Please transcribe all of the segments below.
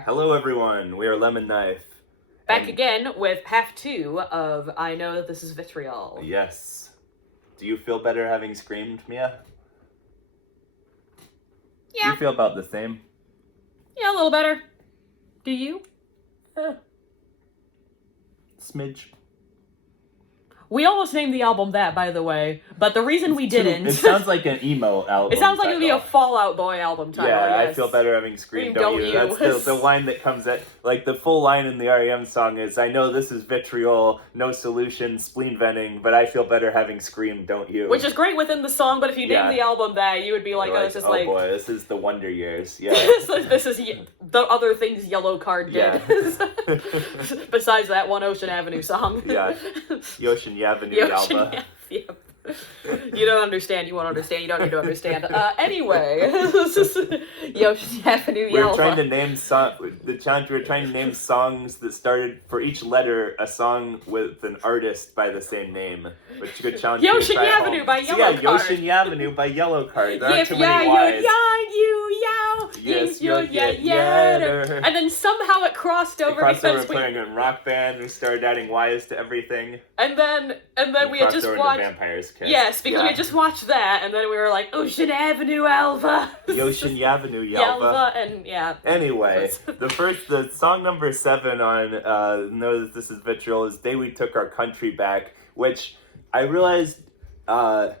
there! Hello everyone, we are Lemon Knife. Back again with half 2 of I Know That This Is Vitriol. Yes. Do you feel better having screamed, Mia? Yeah. You feel about the same? Yeah, a little better. Do you? Smidge. We almost named the album that, by the way, but the reason we didn't... It sounds like an emo album. It sounds like it would be a Fall Out Boy album title, Yeah, yes. I feel better having screamed, don't you? That's the line that comes at... Like, the full line in the R.E.M. song is, I know this is vitriol, no solution, spleen venting, but I feel better having screamed, don't you? Which is great within the song, but if you named the album that, you would be like, this is oh boy, this is the Wonder Years, yeah. this is the other things Yellow Card did. Yeah. Besides that one Ocean Avenue song. Yeah. Ocean Avenue Yalva. Yep. You don't understand, you won't understand, you don't need to understand. Anyway, Yoshi Avenue Yalva. We're trying to name we're trying to name songs that started, for each letter, a song with an artist by the same name. Which could challenge Yoshi Avenue by Yellow Card. Yoshi Avenue by Yellow Card. There aren't too yeah, many Ys. Yes, yeah. And then somehow it crossed over because we playing in Rock Band, we started adding Ys to everything. And then we had just watched Vampire's Kiss. Yes, because we had just watched that, and then we were like, Ocean Avenue Alva. Ocean Avenue Yalva. And yeah. Anyway, the song number 7 on Know That This Is Vitriol is Day We Took Our Country Back, which I realized our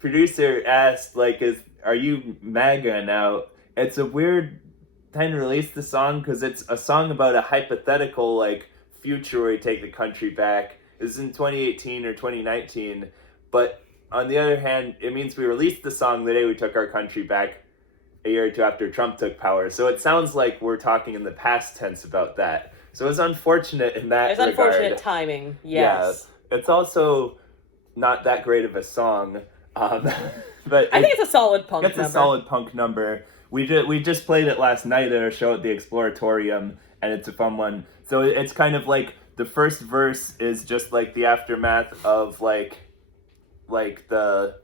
producer asked, like, are you MAGA now? It's a weird time to release the song because it's a song about a hypothetical, like, future where we take the country back. It's in 2018 or 2019, but on the other hand, it means we released the song the day we took our country back a year or two after Trump took power. So it sounds like we're talking in the past tense about that. So it's unfortunate in that regard. It's unfortunate timing, yes. Yeah. It's also not that great of a song, but I think it's a solid punk number. It's a solid punk number. We just played it last night at our show at the Exploratorium, and it's a fun one. So it's kind of like the first verse is just like the aftermath of like the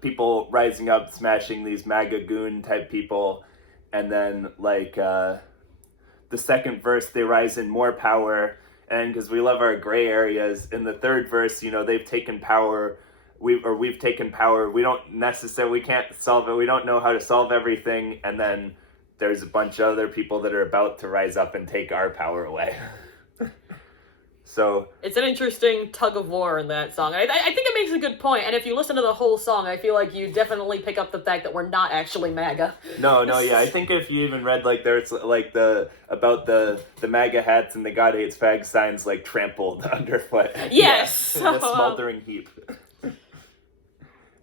people rising up, smashing these MAGA goon type people, and then like the second verse they rise in more power, and because we love our gray areas. In the third verse, they've taken power. We've taken power. We can't solve it. We don't know how to solve everything. And then there's a bunch of other people that are about to rise up and take our power away. So it's an interesting tug of war in that song. I think it makes a good point. And if you listen to the whole song, I feel like you definitely pick up the fact that we're not actually MAGA. No, yeah. I think if you even read like there's like the MAGA hats and the God Hates Fag signs like trampled underfoot. Yes. In a smoldering heap.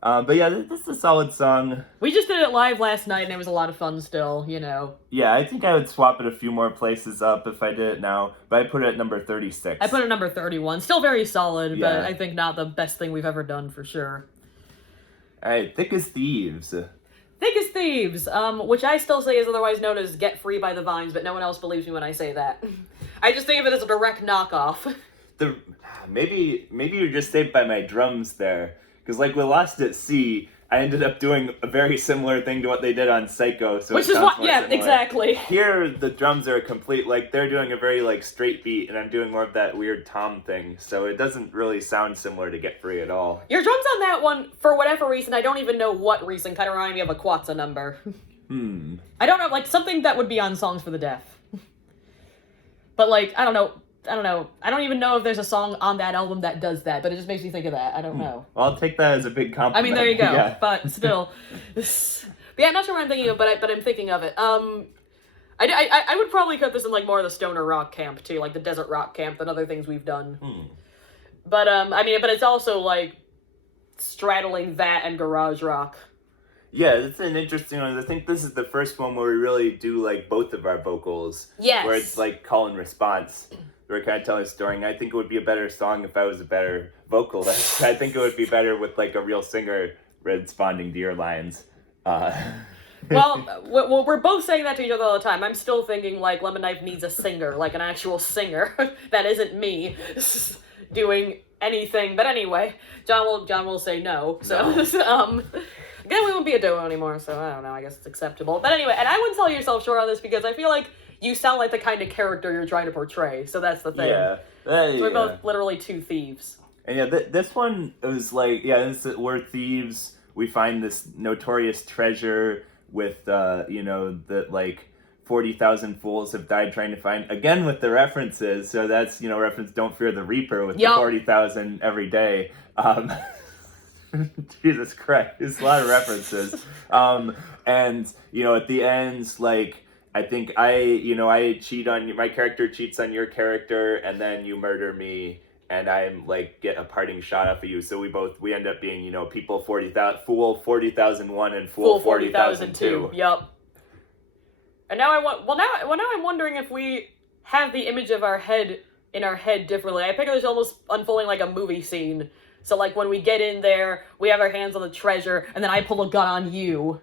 But yeah, this is a solid song. We just did it live last night, and it was a lot of fun still, Yeah, I think I would swap it a few more places up if I did it now, but I put it at number 36. I put it at number 31. Still very solid, but I think not the best thing we've ever done, for sure. Alright, Thick as Thieves. Thick as Thieves, which I still say is otherwise known as Get Free by the Vines, but no one else believes me when I say that. I just think of it as a direct knockoff. Maybe you're just saved by my drums there. Because, like, with Lost at Sea, I ended up doing a very similar thing to what they did on Psycho. So which is what, similar. Exactly. Here, the drums are complete, like, they're doing a very, like, straight beat, and I'm doing more of that weird tom thing. So it doesn't really sound similar to Get Free at all. Your drums on that one, for whatever reason, I don't even know what reason, kind of remind me of a Quatsa number. I don't know, like, something that would be on Songs for the Deaf. But, like, I don't know. I don't even know if there's a song on that album that does that, but it just makes me think of that. I don't know. Well, I'll take that as a big compliment. I mean, there you go. Yeah. But still. But yeah, I'm not sure what I'm thinking of, but I'm thinking of it. I would probably cut this in, like, more of the stoner rock camp, too, like the desert rock camp and other things we've done. But, but it's also, like, straddling that and garage rock. Yeah, it's an interesting one. I think this is the first one where we really do, like, both of our vocals. Yes. Where it's, like, call and response. We're kind of telling a story, and I think it would be a better song if I was a better vocalist. I think it would be better with, like, a real singer responding to your lines. Well, we're both saying that to each other all the time. I'm still thinking, like, Lemon Knife needs a singer, like an actual singer. That isn't me doing anything. But anyway, John will say no. So, Again, we won't be a duo anymore, so I don't know, I guess it's acceptable. But anyway, and I wouldn't sell yourself short on this because I feel like you sound like the kind of character you're trying to portray, so that's the thing. Yeah. So we're both literally two thieves. And yeah, this one was like, we're thieves. We find this notorious treasure with, that like 40,000 fools have died trying to find, again with the references. So that's, reference Don't Fear the Reaper with the 40,000 every day. Jesus Christ, there's a lot of references. And, at the end, like, I think I cheat on you, my character cheats on your character, and then you murder me, and I'm like, get a parting shot off of you. So we end up being, people 40,000, fool 40,001 and fool 40,002. Yup. And now now I'm wondering if we have the image of our head in our head differently. I picture this almost unfolding like a movie scene. So like when we get in there, we have our hands on the treasure, and then I pull a gun on you.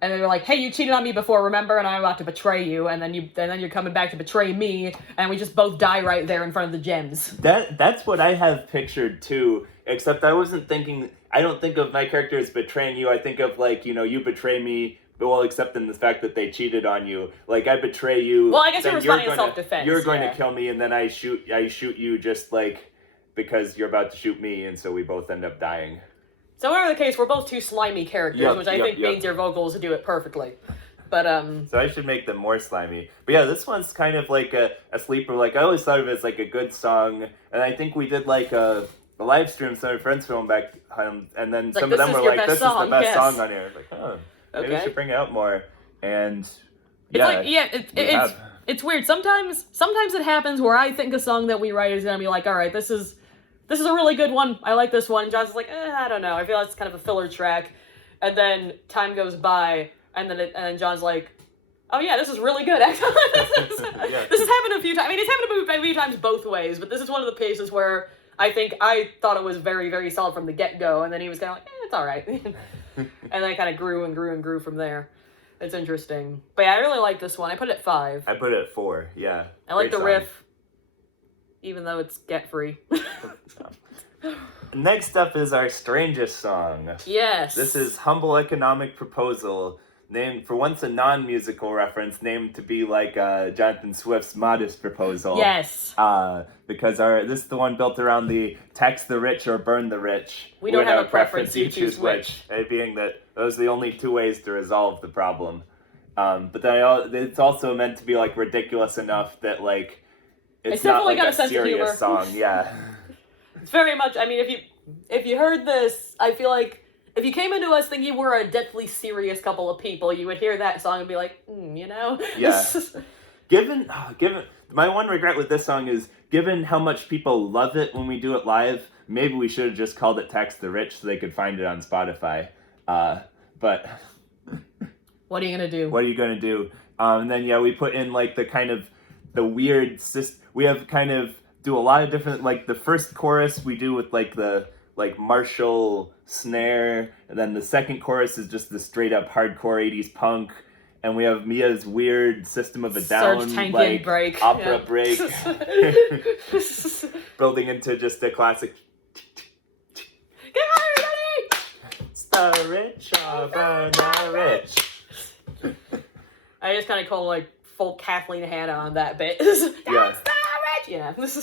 And they were like, hey, you cheated on me before, remember? And I'm about to betray you, and then you're coming back to betray me, and we just both die right there in front of the gems. That's what I have pictured too, except I don't think of my character as betraying you. I think of like, you betray me, well, except in the fact that they cheated on you. Like, I betray you. Well, I guess you're responding in self-defense. You're going to kill me, and then I shoot you just like because you're about to shoot me, and so we both end up dying. So whatever the case, we're both two slimy characters, which I think means your vocals do it perfectly. But, So I should make them more slimy. But yeah, this one's kind of like a sleeper. Like, I always thought of it as like a good song. And I think we did like a live stream, some of my friends filmed back, and then some of them were like, this is the best song on here. Like, maybe I should bring it out more. And it's weird. Sometimes it happens where I think a song that we write is going to be like, all right, this is a really good one. I like this one. And John's like, I don't know. I feel like it's kind of a filler track. And then time goes by, and then John's like, oh yeah, this is really good, actually. This has happened a few times. I mean, it's happened a few times both ways, but this is one of the cases where I think I thought it was very, very solid from the get-go, and then he was kind of like, it's all right. And then it kind of grew and grew and grew from there. It's interesting. But yeah, I really like this one. I put it at 5. I put it at 4, yeah. I like the riff, even though it's get-free. Next up is our strangest song. Yes. This is Humble Economic Proposal, named, for once a non-musical reference, named to be like Jonathan Swift's Modest Proposal. Yes. Because this is the one built around the tax the rich or burn the rich. We don't have a preference, you choose which. It being that those are the only two ways to resolve the problem. But then it's also meant to be like ridiculous enough that like it's not like got a sense serious of humor. song. Yeah. It's very much, I mean, if you heard this, I feel like if you came into us thinking we're a deathly serious couple of people, you would hear that song and be like, Yeah. Given my one regret with this song is, given how much people love it when we do it live, maybe we should have just called it Tax the Rich so they could find it on Spotify. But what are you gonna do? What are you gonna do? And then we put in like the kind of the weird we have kind of do a lot of different, like the first chorus we do with like the Marshall snare, and then the second chorus is just the straight up hardcore 80s punk, and we have Mia's weird System of a Down like break. Opera break building into just a classic it's the rich are the rich. I just kind of call like full Kathleen Hanna on that bit. Yeah. This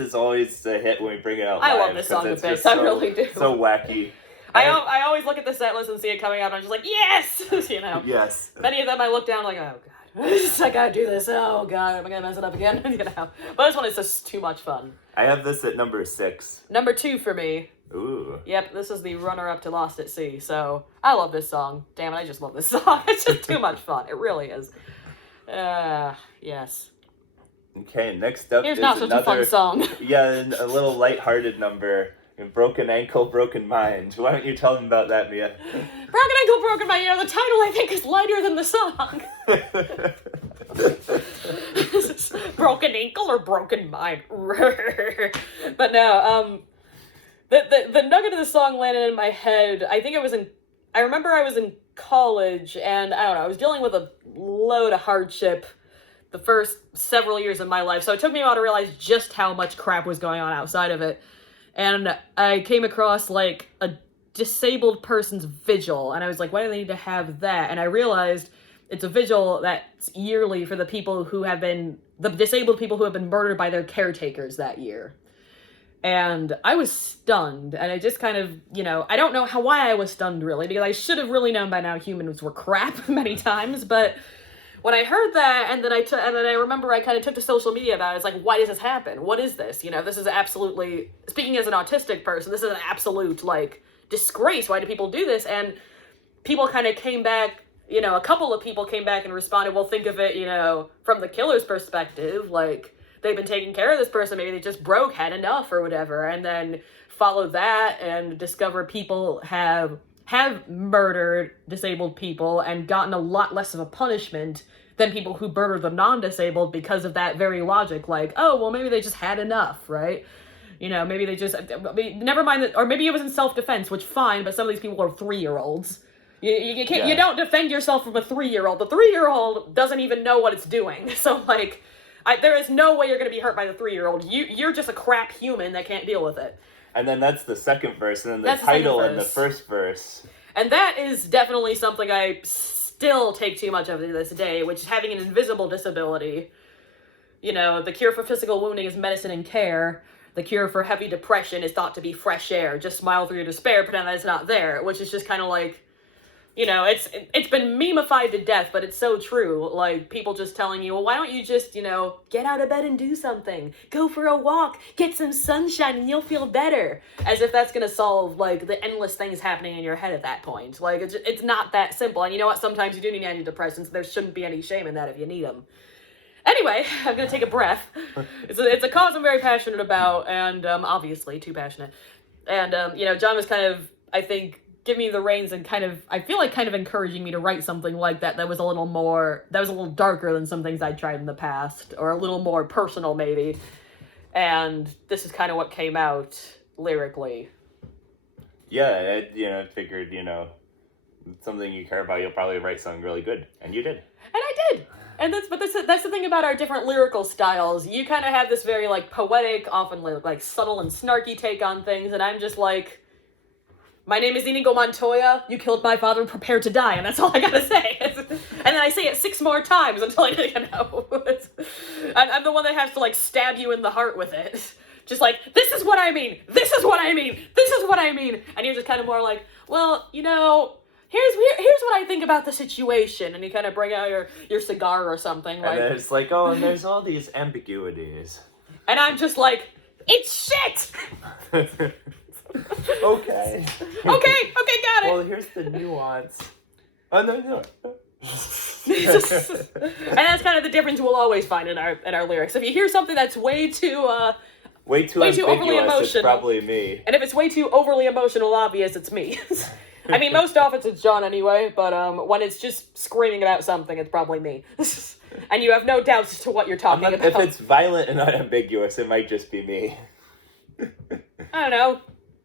is always a hit when we bring it out live. I love this song a bit. I really do. So wacky. I always look at the set list and see it coming out, and I'm just like, yes! Yes. Many of them I look down like, oh god, I gotta do this. Oh god, am I gonna mess it up again? But this one is just too much fun. I have this at number 6. Number 2 for me. Ooh. Yep, this is the runner-up to Lost at Sea. So I love this song. Damn it, I just love this song. It's just too much fun. It really is. Yes. Okay, next up Here's is not such a fun song. Yeah, a little lighthearted number. Broken Ankle, Broken Mind. Why don't you tell them about that, Mia? Broken Ankle, Broken Mind. The title I think is lighter than the song. Broken Ankle or Broken Mind. But no, the nugget of the song landed in my head. I remember I was in college, and I don't know, I was dealing with a load of hardship the first several years of my life, so it took me a while to realize just how much crap was going on outside of it. and I came across, like, a disabled person's vigil, and I was like, why do they need to have that? And I realized it's a vigil that's yearly for the disabled people who have been murdered by their caretakers that year. And I was stunned, and I just kind of, I don't know why I was stunned, really, because I should have really known by now humans were crap many times, but when I heard that, and then I remember I kind of took to social media about it. It's like, why does this happen? What is this? This is absolutely, speaking as an autistic person, this is an absolute, like, disgrace. Why do people do this? And people kind of came back, a couple of people came back and responded, well, think of it, from the killer's perspective, like, they've been taking care of this person, maybe they just broke, had enough, or whatever, and then follow that and discover people have murdered disabled people and gotten a lot less of a punishment than people who murdered the non-disabled because of that very logic, like, oh, well, maybe they just had enough, right? Maybe they just, never mind that, or maybe it was in self-defense, which fine, but some of these people are 3-year-olds. You can't, you don't defend yourself from a 3-year-old. The 3-year-old doesn't even know what it's doing, so, like, there is no way you're going to be hurt by the 3-year-old. You're just a crap human that can't deal with it. And then that's the second verse, and then the title in the first verse. And that is definitely something I still take too much of to this day, which is having an invisible disability. The cure for physical wounding is medicine and care. The cure for heavy depression is thought to be fresh air. Just smile through your despair, pretend that it's not there, which is just kind of like, it's been memeified to death, but it's so true. Like, people just telling you, well, why don't you just, get out of bed and do something? Go for a walk, get some sunshine, and you'll feel better. As if that's gonna solve, like, the endless ththings happening in your head at that point. Like, it's not that simple. And you know what? Sometimes you do need antidepressants. There shouldn't be any shame in that if you need them. Anyway, I'm gonna take a breath. It's a cause I'm very passionate about, and obviously too passionate. And, John was kind of, I think, give me the reins and I feel like kind of encouraging me to write something like that was a little darker than some things I'd tried in the past, or a little more personal maybe. And this is kind of what came out lyrically. Yeah, I figured, something you care about, you'll probably write something really good. And you did. And I did. And that's the thing about our different lyrical styles. You kind of have this very, like, poetic, often, like, subtle and snarky take on things, and I'm just like, my name is Inigo Montoya, you killed my father and prepare to die, and that's all I gotta say. And then I say it 6 more times until I'm the one that has to, like, stab you in the heart with it. Just like, this is what I mean, this is what I mean, this is what I mean. And you're just kind of more like, well, here's what I think about the situation. And you kind of bring out your cigar or something. Like, and it's like, oh, and there's all these ambiguities. And I'm just like, it's shit! Okay, got it. Well, here's the nuance. Oh, no. And that's kind of the difference we'll always find in our lyrics. If you hear something that's way too overly emotional, it's probably me. And if it's way too overly emotional, obvious, it's me. I mean, most often it's John anyway, but when it's just screaming about something, it's probably me. And you have no doubts as to what you're talking about. If it's violent and unambiguous, it might just be me. I don't know.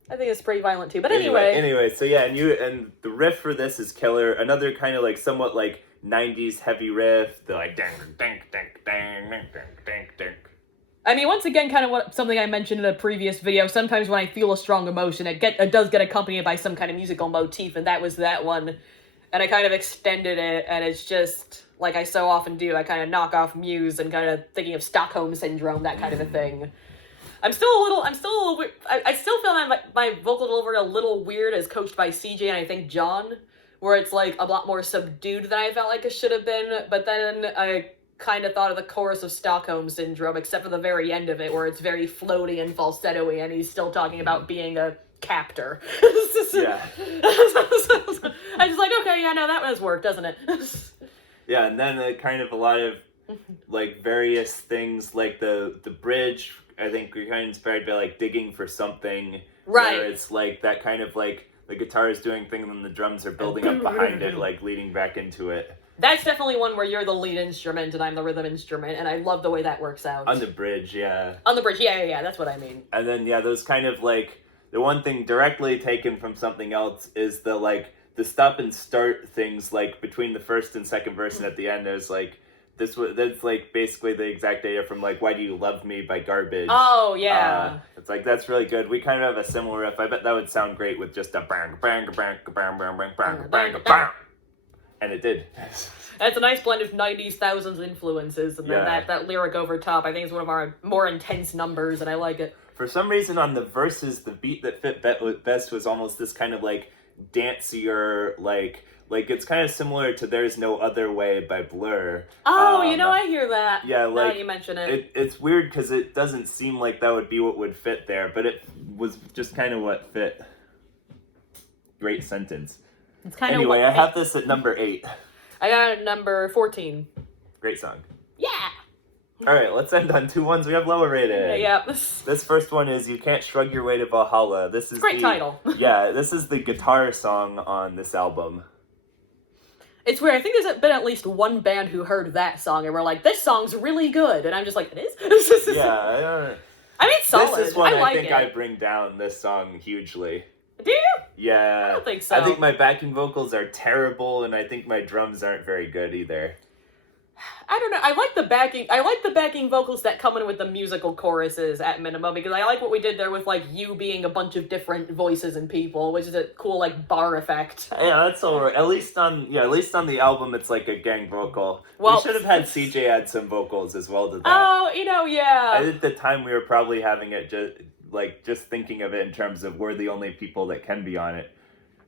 I think it's pretty violent too, but anyway. So yeah, and the riff for this is killer. Another kind of like somewhat like 90s heavy riff. The like dang dang dang dang dang dang dang. I mean, once again, kind of something I mentioned in a previous video. Sometimes when I feel a strong emotion, it does get accompanied by some kind of musical motif, and that was that one. And I kind of extended it, and it's just like I so often do. I kind of knock off Muse and kind of thinking of Stockholm Syndrome, that kind of a thing. I still feel my vocal delivery a little weird as coached by CJ and I think John, where it's like a lot more subdued than I felt like it should have been, but then I kind of thought of the chorus of Stockholm Syndrome, except for the very end of it, where it's very floaty and falsetto-y, and he's still talking about being a captor. Yeah. I'm just like, okay, yeah, no, that does work, doesn't it? Yeah, and then kind of a lot of, like, various things, like the bridge, I think we're kind of inspired by, like, digging for something. Right. Where it's, like, that kind of, like, the guitar is doing things and the drums are building up behind it, like, leading back into it. That's definitely one where you're the lead instrument and I'm the rhythm instrument, and I love the way that works out. On the bridge, yeah. On the bridge, yeah, that's what I mean. And then, yeah, those kind of, like, the one thing directly taken from something else is the, like, the stop and start things, like, between the first and second verse and at the end is, like, that's like basically the exact idea from like "Why Do You Love Me" by Garbage. Oh yeah. It's like, that's really good. We kind of have a similar riff. I bet that would sound great with just a bang, bang, bang, bang, bang, bang, bang, bang, bang. And it did. It's a nice blend of 90s, thousands influences, and then that lyric over top, I think is one of our more intense numbers, and I like it. For some reason, on the verses, the beat that fit best was almost this kind of, like, dancier, like it's kind of similar to There's No Other Way by Blur. Oh, I hear that. Yeah, like... now you mention it. It's weird because it doesn't seem like that would be what would fit there, but it was just kind of what fit. Great sentence. It's kind anyway, I have this at number 8. I got it at number 14. Great song. Yeah! Alright, let's end on 2 ones we have lower rated. Yeah. This first one is You Can't Shrug Your Way to Valhalla. This is great title. Yeah, this is the guitar song on this album. It's weird. I think there's been at least one band who heard that song and were like, this song's really good. And I'm just like, it is? Yeah, I mean, it's solid. This is one I think I bring down this song hugely. Do you? Yeah. I don't think so. I think my backing vocals are terrible, and I think my drums aren't very good either. I don't know. I like the backing vocals that come in with the musical choruses at minimum, because I like what we did there with, like, you being a bunch of different voices and people, which is a cool, like, bar effect. Yeah, that's alright. At least on the album, it's like a gang vocal. Well, we should have had CJ add some vocals as well to that. Oh, yeah. At the time, we were probably having it just thinking of it in terms of we're the only people that can be on it.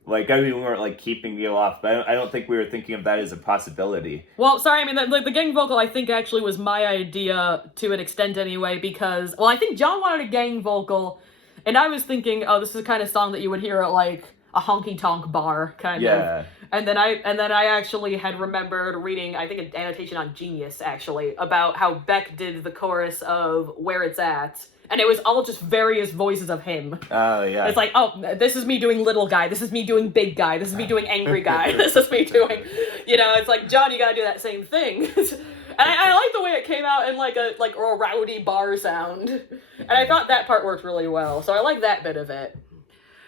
Like, I mean, we weren't, like, keeping Neil off, but I don't think we were thinking of that as a possibility. Well, sorry, I mean, the gang vocal, I think, actually was my idea, to an extent anyway, because, well, I think John wanted a gang vocal, and I was thinking, oh, this is the kind of song that you would hear at, like, a honky-tonk bar, kind of. And then I actually had remembered reading, I think, an annotation on Genius, actually, about how Beck did the chorus of Where It's At, and it was all just various voices of him. Oh, yeah. It's like, oh, this is me doing little guy, this is me doing big guy, this is me doing angry guy, this is me doing, it's like, John, you gotta do that same thing. And I like the way it came out in, like a rowdy bar sound. And I thought that part worked really well, so I like that bit of it.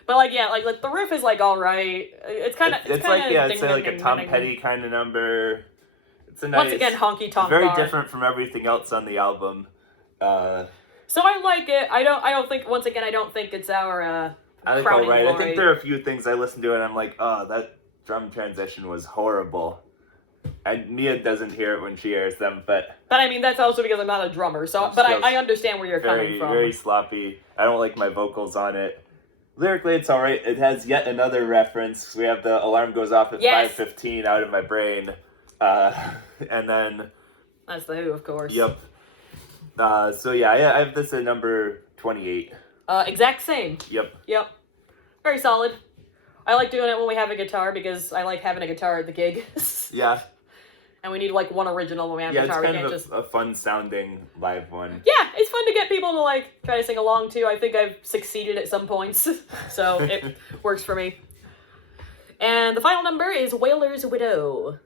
But, like, yeah, like the riff is, like, alright. It's kind of... It's like a Tom Petty kind of number. It's a nice... Once again, honky-tonk very bar. different from everything else on the album. So I like it. I don't think, once again, I don't think it's our, I think crowning alright. glory. I think there are a few things I listened to and I'm like, oh, that drum transition was horrible. And Mia doesn't hear it when she hears them, but... But I mean, that's also because I'm not a drummer, so... But I understand where you're coming from. Very sloppy. I don't like my vocals on it. Lyrically, it's alright. It has yet another reference. We have the alarm goes off at 5:15 out of my brain. And then... That's the Who, of course. Yep. So yeah, I have this at number 28. Exact same. Yep. Very solid. I like doing it when we have a guitar, because I like having a guitar at the gig. Yeah. And we need, like, one original when we have a guitar. Yeah, it's kind of a fun-sounding live one. Yeah, it's fun to get people to, like, try to sing along to. I think I've succeeded at some points, so it works for me. And the final number is Wailer's Widow.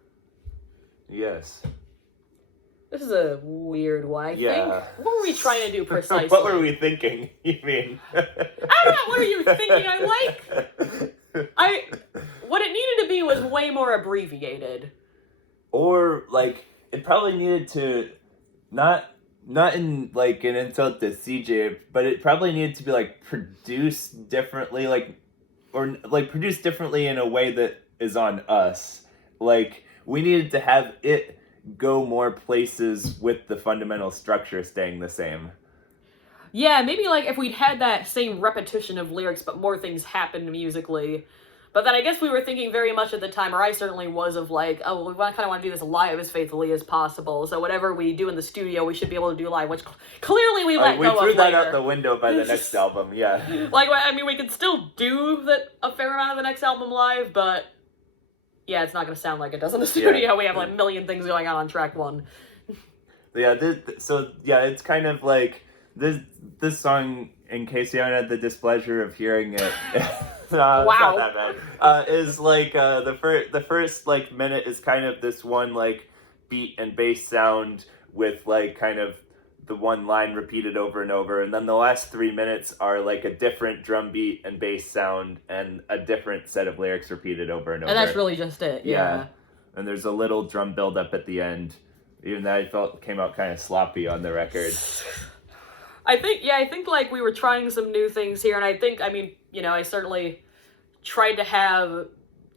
Yes. This is a weird one, I think. What were we trying to do precisely? What were we thinking, you mean? I don't know, what are you thinking? What it needed to be was way more abbreviated. Or, like, it probably needed to, not in, like, an insult to CJ, but it probably needed to be, like, produced differently, produced differently in a way that is on us. Like, we needed to have it go more places with the fundamental structure staying the same. Yeah, maybe, like, if we'd had that same repetition of lyrics, but more things happened musically. But then I guess we were thinking very much at the time, or I certainly was, of like, oh, we kind of want to do this live as faithfully as possible. So whatever we do in the studio, we should be able to do live, which clearly we let go of later. We threw that out the window by the next album, yeah. Like, I mean, we could still do a fair amount of the next album live, but yeah, it's not going to sound like it does in the studio. Yeah. We have like a million things going on track one. Yeah, it's kind of like, this song, in case you haven't had the displeasure of hearing it... Wow. It's not that bad. Is like the first like minute is kind of this one like beat and bass sound with like kind of the one line repeated over and over, and then the last 3 minutes are like a different drum beat and bass sound and a different set of lyrics repeated over and over. And that's really just it. Yeah. And there's a little drum build up at the end. Even that I felt came out kind of sloppy on the record. I think like we were trying some new things here, and I mean, I certainly tried to have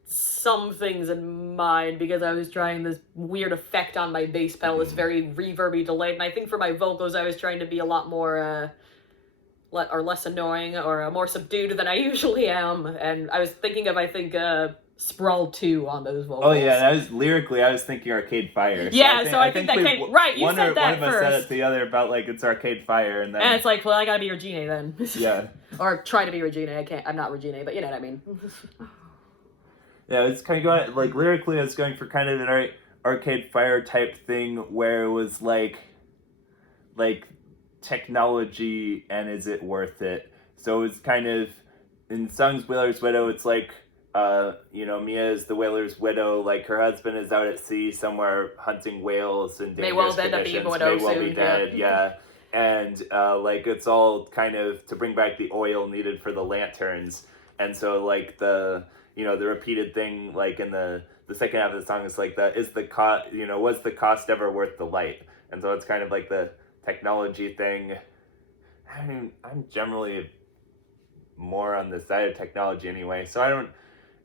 some things in mind because I was trying this weird effect on my bass pedal, this very reverby delayed, and I think for my vocals I was trying to be a lot more or less annoying or more subdued than I usually am, and I was thinking of Sprawl 2 on those vocals. Oh yeah, I was thinking Arcade Fire. So I think that came right. You said that one of us first. said it to the other about like it's Arcade Fire, and then it's like, well, I gotta be Regina then. Yeah. Or try to be Regina. I'm not Regina, but you know what I mean. Yeah, it's kind of going like lyrically. I was going for kind of an Arcade Fire type thing where it was like technology and is it worth it? So it's kind of in Sung's Whaler's Widow. It's like Mia is the whaler's widow. Like her husband is out at sea somewhere hunting whales in dangerous conditions. May well be dead. Yeah. And like it's all kind of to bring back the oil needed for the lanterns. And so like the repeated thing like in the second half of the song is like was the cost ever worth the light? And so it's kind of like the technology thing. I mean, I'm generally more on the side of technology anyway, so I don't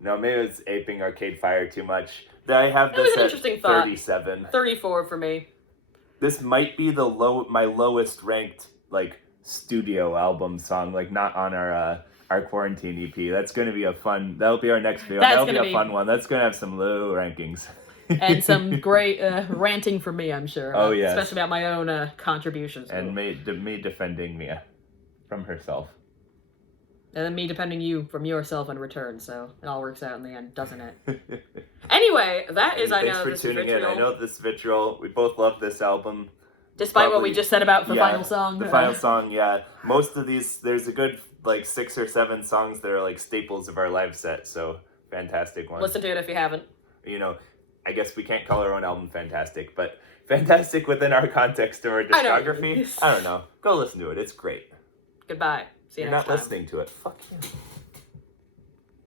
know, maybe it's aping Arcade Fire too much. I have this at 37. 34 for me. This might be my lowest ranked like studio album song, like not on our quarantine EP. That'll be our next video. That'll be a fun one. That's gonna have some low rankings. And some great ranting from me, I'm sure. Oh yeah, especially about my own contributions. And me defending Mia from herself. And then me defending you from yourself in return, so it all works out in the end, doesn't it? Anyway, that is Thanks for tuning in. I know this Vitriol. We both love this album. Despite what we just said about the final song. The final song, yeah. Most of these, there's a good like 6 or 7 songs that are like staples of our live set, so fantastic ones. Listen to it if you haven't. I guess we can't call our own album fantastic, but fantastic within our context of our discography. I don't know. Go listen to it. It's great. Goodbye. See you next time. You're not listening to it. Fuck you.